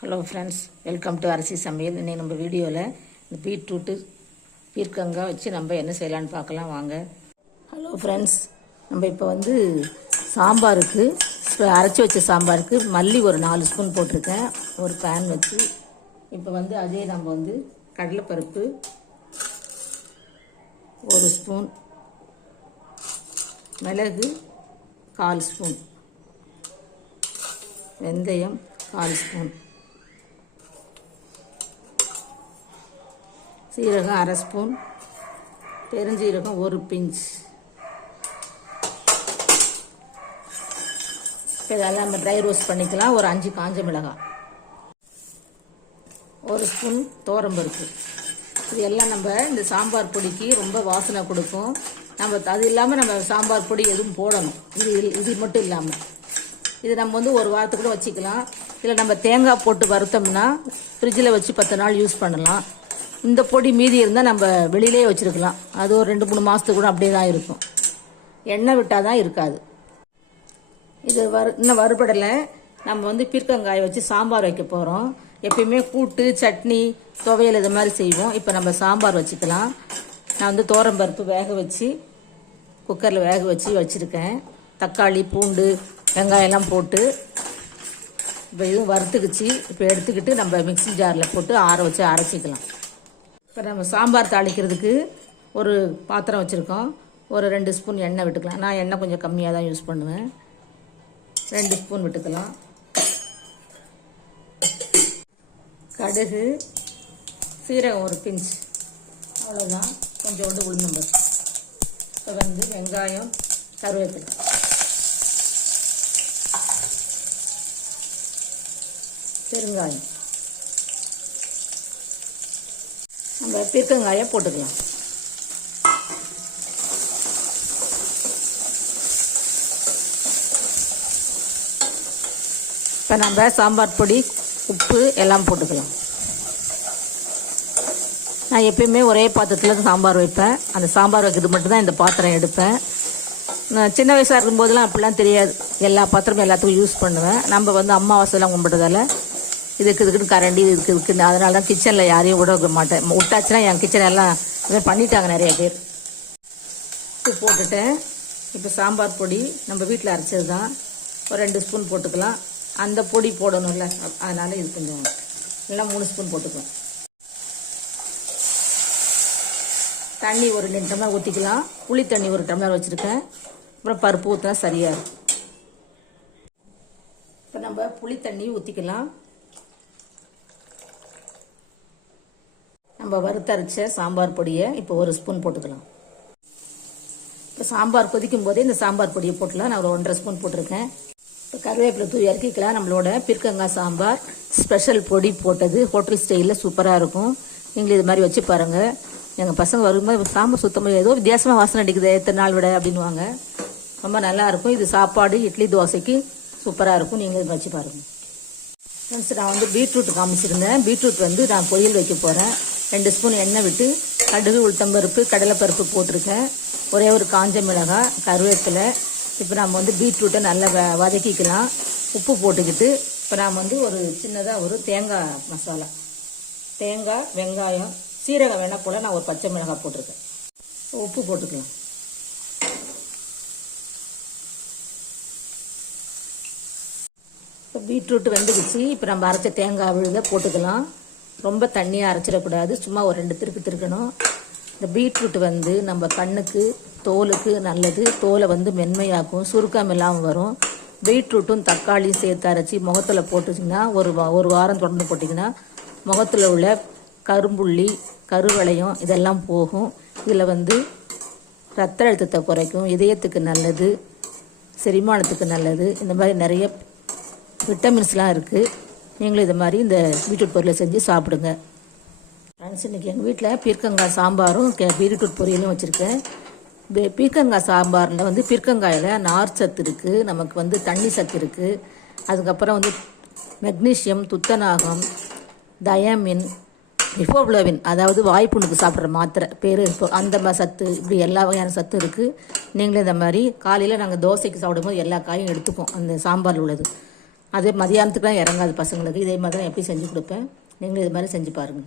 Hello friends welcome to அரிசி சமையல் இன்னைக்கு நம்ம வீடியோவில் இந்த பீட்ரூட்டு பீர்க்கங்காய் வச்சு நம்ம என்ன செய்யலான்னு பார்க்கலாம். வாங்க. ஹலோ ஃப்ரெண்ட்ஸ் நம்ம இப்போ வந்து சாம்பாருக்கு இப்போ அரைச்சி வச்ச சாம்பாருக்கு மல்லி ஒரு நாலு ஸ்பூன் போட்டிருக்கேன். ஒரு பேன் வச்சு. இப்போ வந்து அதே நம்ம வந்து கடலைப்பருப்பு ஒரு ஸ்பூன். மிளகு கால் ஸ்பூன். வெந்தயம் கால் ஸ்பூன். சீரகம் அரை ஸ்பூன் பெருஞ்சீரகம் ஒரு பிஞ்ச். இதெல்லாம் நம்ம ட்ரை ரோஸ்ட் பண்ணிக்கலாம். ஒரு அஞ்சு காஞ்ச மிளகாய். ஒரு ஸ்பூன் தோரம்பருப்பு. இது எல்லாம் நம்ம இந்த சாம்பார் பொடிக்கு ரொம்ப வாசனை கொடுக்கும். நம்ம அது இல்லாமல் நம்ம சாம்பார் பொடி எதுவும் போடணும். இது இது மட்டும் இல்லாமல் இது நம்ம வந்து ஒரு வாரத்துக்கு கூட வச்சுக்கலாம். இதில் நம்ம தேங்காய் போட்டு வறுத்தோம்னா ஃப்ரிட்ஜில் வச்சு பத்து நாள் யூஸ் பண்ணலாம். இந்த பொடி மீதி இருந்தால் நம்ம வெளியிலே வச்சுருக்கலாம். அது ஒரு ரெண்டு மூணு மாதத்துக்கு கூட அப்படியே தான் இருக்கும். எண்ணெய் விட்டால் தான் இருக்காது. இது வறு இன்னும் வறுபடலை. நம்ம வந்து பீர்க்கங்காயை வச்சு சாம்பார் வைக்க போகிறோம் எப்பயுமே கூட்டு சட்னி துவையல் இது மாதிரி செய்வோம். இப்போ நம்ம சாம்பார் வச்சுக்கலாம். நான் வந்து தோரம்பருப்பு வேக வச்சு குக்கரில் வேக வச்சு வச்சுருக்கேன். தக்காளி பூண்டு வெங்காயம்லாம் போட்டு இப்போ இதுவும் வறுத்துக்குச்சு. இப்போ எடுத்துக்கிட்டு நம்ம மிக்ஸி ஜாரில் போட்டு ஆற வச்சு அரைச்சிக்கலாம். இப்போ நம்ம சாம்பார் தாளிக்கிறதுக்கு ஒரு பாத்திரம் வச்சுருக்கோம். ஒரு ரெண்டு ஸ்பூன் எண்ணெய் விட்டுக்கலாம். நான் எண்ணெய் கொஞ்சம் கம்மியாக தான் யூஸ் பண்ணுவேன். ரெண்டு ஸ்பூன் விட்டுக்கலாம். கடுகு சீரகம் ஒரு பிஞ்ச். அவ்வளோதான் கொஞ்சோண்டு உளுந்தம்பரு இப்போ வந்து வெங்காயம் கருவேப்பிலை. பெருங்காயம். நம்ம பீர்க்கங்காயை போட்டுக்கலாம். இப்போ நம்ம சாம்பார் பொடி உப்பு எல்லாம் போட்டுக்கலாம். நான் எப்பயுமே ஒரே பாத்திரத்தில் சாம்பார் வைப்பேன். அந்த சாம்பார் வைக்கிறது மட்டும்தான் இந்த பாத்திரம் எடுப்பேன். நான் சின்ன வயசாக இருக்கும்போதெல்லாம் அப்படிலாம் தெரியாது. எல்லா பாத்திரமும் எல்லாத்துக்கும் யூஸ் பண்ணுவேன். நம்ம வந்து அம்மாவாசைலாம் கும்பிட்றதால இதுக்கு இதுக்குன்னு கரண்டி இதுக்கு இதுக்குன்னு. அதனால தான் கிச்சனில் யாரையும் விட வைக்க மாட்டேன். விட்டாச்சுன்னா என் கிச்சன் எல்லாம் இது பண்ணிட்டாங்க நிறைய பேர். உப்பு போட்டுட்டேன். இப்போ சாம்பார் பொடி நம்ம வீட்டில் அரைச்சது தான் ஒரு ரெண்டு ஸ்பூன் போட்டுக்கலாம். அந்த பொடி போடணும்ல. அதனால் இது கொஞ்சம் இல்லைன்னா மூணு ஸ்பூன் போட்டுக்கலாம். தண்ணி ஒரு ரெண்டு டம்ளர் ஊற்றிக்கலாம் புளி தண்ணி ஒரு டம்ளர் வச்சுருக்கேன். அப்புறம் பருப்பு ஊற்றினா சரியாக இருக்கும். இப்போ நம்ம புளி தண்ணி ஊற்றிக்கலாம் நம்ம வறுத்தரைச்ச சாம்பார் பொடியை இப்போ ஒரு ஸ்பூன் போட்டுக்கலாம். இப்போ சாம்பார் கொதிக்கும் போதே இந்த சாம்பார் பொடியை போட்டுலாம். நான் ஒரு ஒன்றரை ஸ்பூன் போட்டிருக்கேன். இப்போ கருவேப்பிலை தூவி இறக்கிக்கலாம். நம்மளோட பிற்கங்காய் சாம்பார் ஸ்பெஷல் பொடி போட்டது ஹோட்டல் ஸ்டைலில் சூப்பராக இருக்கும். நீங்களும் இது மாதிரி வச்சு பாருங்கள் எங்கள் பசங்க வரும்போது சாம்பார் சுத்தமாக ஏதோ வித்தியாசமாக வாசனை அடிக்குது எத்தனை நாள் விட அப்படின்வாங்க ரொம்ப நல்லா இருக்கும். இது சாப்பாடு இட்லி தோசைக்கு சூப்பராக இருக்கும். நீங்கள் இது வச்சு பாருங்கள் ஃப்ரெண்ட்ஸ் நான் வந்து பீட்ரூட் காமிச்சிருந்தேன். பீட்ரூட் வந்து நான் பொரியல் வைக்க போகிறேன் ரெண்டு ஸ்பூன் எண்ணெய் விட்டு கடுகு உளுத்தம்பருப்பு கடலைப்பருப்பு போட்டிருக்கேன். ஒரே ஒரு காஞ்ச மிளகாய் கருவேப்பிலை. இப்போ நாம் வந்து பீட்ரூட்டை நல்லா வ வதக்கிக்கலாம். உப்பு போட்டுக்கிட்டு இப்போ நாம் வந்து ஒரு சின்னதாக ஒரு தேங்காய் மசாலா. தேங்காய் வெங்காயம் சீரகம் வேணால் போல் நான் ஒரு பச்சை மிளகாய் போட்டிருக்கேன். உப்பு போட்டுக்கலாம். இப்போ பீட்ரூட் வெந்துக்குச்சு இப்போ நம்ம அரைச்ச தேங்காய் விழுத போட்டுக்கலாம். ரொம்ப தண்ணியாக அரைச்சிடக்கூடாது. சும்மா ஒரு ரெண்டு திருக்கு திருக்கணும். இந்த பீட்ரூட் வந்து நம்ம கண்ணுக்கு தோலுக்கு நல்லது. தோலை வந்து மென்மையாக்கும். சுருக்கம் இல்லாமல் வரும். பீட்ரூட்டும் தக்காளியும் சேர்த்து அரைச்சி முகத்தில் போட்டுச்சிங்கன்னா ஒரு வா ஒரு வாரம் தொடர்ந்து போட்டிங்கன்னா முகத்தில் உள்ள கரும்புள்ளி கருவளையம் இதெல்லாம் போகும். இதில் வந்து ரத்த அழுத்தத்தை குறைக்கும். இதயத்துக்கு நல்லது. செரிமானத்துக்கு நல்லது. இந்த மாதிரி நிறைய விட்டமின்ஸ்லாம் இருக்குது நீங்களும் இது மாதிரி இந்த பீட்ரூட் பொரியலை செஞ்சு சாப்பிடுங்க. ஃப்ரெண்ட்ஸ் இன்றைக்கி எங்கள் வீட்டில் பீர்க்கங்காய் சாம்பாரும் கே பீட்ரூட் பொரியலும் வச்சுருக்கேன். பீ- பீர்க்கங்காய் சாம்பாரில் வந்து பீர்க்கங்காயில் நார் சத்து இருக்குது நமக்கு வந்து தண்ணி சத்து இருக்குது அதுக்கப்புறம் வந்து மெக்னீஷியம் துத்தநாகம் தயமின் ரிஃபோப்ளவின் அதாவது வாய்ப்புண்ணுக்கு சாப்பிட்ற மாத்திரை பேர் இப்போ அந்த மாதிரி சத்து இப்படி எல்லா வகையான சத்து இருக்குது நீங்களும் இந்த மாதிரி காலையில் நாங்கள் தோசைக்கு சாப்பிடும்போது எல்லா காயும் எடுத்துப்போம் அந்த சாம்பாரில் உள்ளது. அது மதியானத்துக்குலாம் இறங்காது பசங்களுக்கு. இதே மாதிரி தான் எப்படி செஞ்சு கொடுப்பேன். நீங்களும் இது மாதிரி செஞ்சு பாருங்கள்